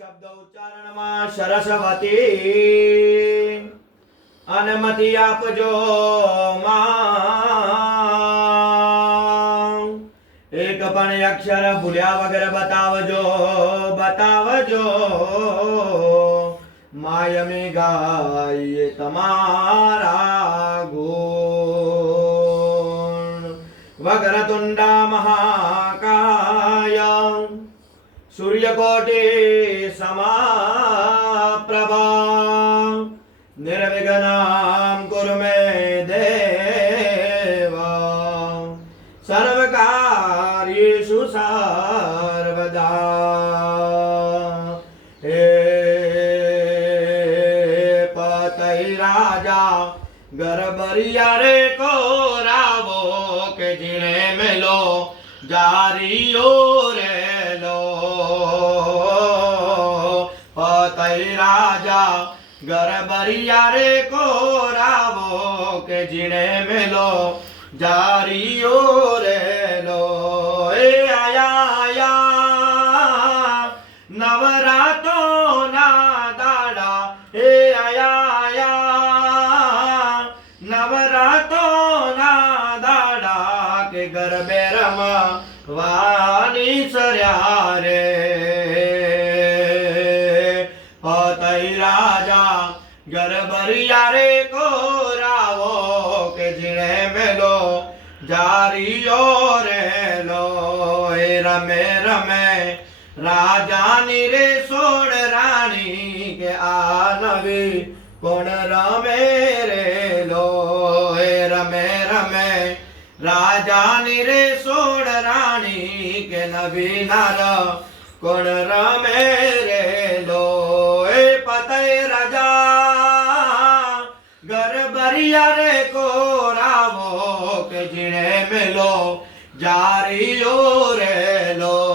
शब्द उच्चारण में सरस्वती अनुमति आपजो मां एक पण अक्षर भूल्या वगर बतावजो बतावजो माय में गाये तमारा गुण वक्रतुंडा महाकाय सूर्यकोटि समाप्रभा निर्विघ्नं कुरु मे देव सर्वकार्येषु सर्वदा हे पतई राजा गरबरिया रे को रावो के जिने में लो जारियो रे लो पतई राजा गरबरिया रे को रावो के जिने में लो जारियो रे लो ए आया आया नवरातो ना दाड़ा ए आया आया नवरातो ना दाड़ा के गरबे रमा वानी सर्या रे पतई राजा गरबरिया रे को रावो के जिने में लो जारियो रे लो ए रमे रमे राजानी रे सोड़ रानी के आनवी कौन रमे रे लो ए रमे रमे राजानी रे सोड़ रानी के नवी नार कौन रमे रे लो ए पतई राजा गरबरिया रे को रावो के जिने में लो जारियो रे लो।